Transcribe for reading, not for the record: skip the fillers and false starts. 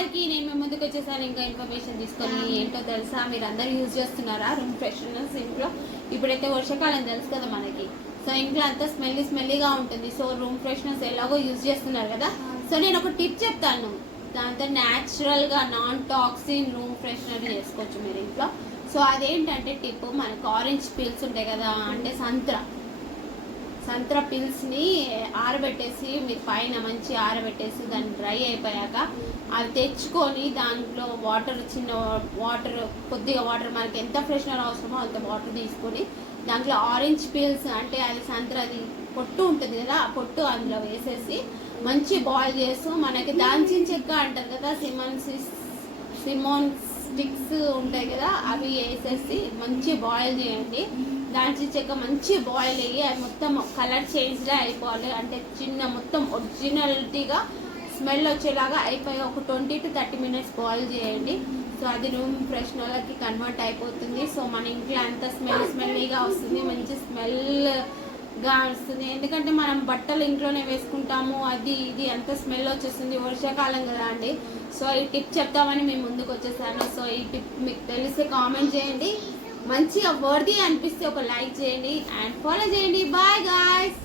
నేను మీ ముందుకు వచ్చేసాను ఇంకా ఇన్ఫర్మేషన్ తీసుకొని ఏంటో తెలుసా, మీరు అందరూ యూజ్ చేస్తున్నారా రూమ్ ఫ్రెషనర్స్ ఇంట్లో? ఇప్పుడైతే వర్షాకాలం తెలుసు కదా మనకి, సో ఇంట్లో అంతా స్మెల్లీగా ఉంటుంది. సో రూమ్ ఫ్రెషనర్స్ ఎలాగో యూజ్ చేస్తున్నారు కదా, సో నేను ఒక టిప్ చెప్తాను. దాంతో న్యాచురల్గా నాన్ టాక్సిన్ రూమ్ ఫ్రెషనర్ చేసుకోవచ్చు మీరు ఇంట్లో. సో అదేంటంటే టిప్, మనకు ఆరెంజ్ పీల్స్ ఉంటాయి కదా, అంటే సంత్రా పిల్స్ని ఆరబెట్టేసి మీరు పైన మంచి ఆరబెట్టేసి దాన్ని డ్రై అయిపోయాక అవి తెచ్చుకొని దాంట్లో కొద్దిగా వాటర్ మనకి ఎంత ఫ్రెషనర్ అవసరమో అంత వాటర్ తీసుకొని దాంట్లో ఆరెంజ్ పీల్స్ అంటే అది సంత్రాది పొట్టు ఉంటుంది కదా, ఆ పొట్టు అందులో వేసేసి మంచి బాయిల్ చేస్తూ మనకి దాల్చిన చెక్క అంటారు కదా, సిమోన్ స్టిక్స్ ఉంటాయి కదా, అవి వేసేసి మంచి బాయిల్ చేయండి. దాల్చిన చెక్క మంచి బాయిల్ అయ్యి అది మొత్తం కలర్ చేంజ్గా అయిపోవాలి, అంటే మొత్తం ఒరిజినాలిటీగా స్మెల్ వచ్చేలాగా అయిపోయి ఒక 20 to 30 minutes బాయిల్ చేయండి. సో అది రూమ్ ఫ్రెషనర్కి కన్వర్ట్ అయిపోతుంది. సో మన ఇంట్లో అంత స్మెల్లీగా వస్తుంది, మంచి స్మెల్గా వస్తుంది. ఎందుకంటే మనం బట్టలు ఇంట్లోనే వేసుకుంటాము, అది ఇది అంత స్మెల్ వచ్చేస్తుంది, వర్షాకాలం కదా అండి. సో ఈ టిప్ చెప్తామని మేము ముందుకు వచ్చేసాను. సో ఈ టిప్ మీకు తెలిస్తే కామెంట్ చేయండి, మంచిగా వర్ది అనిపిస్తే ఒక లైక్ చేయండి అండ్ ఫాలో చేయండి. Bye guys.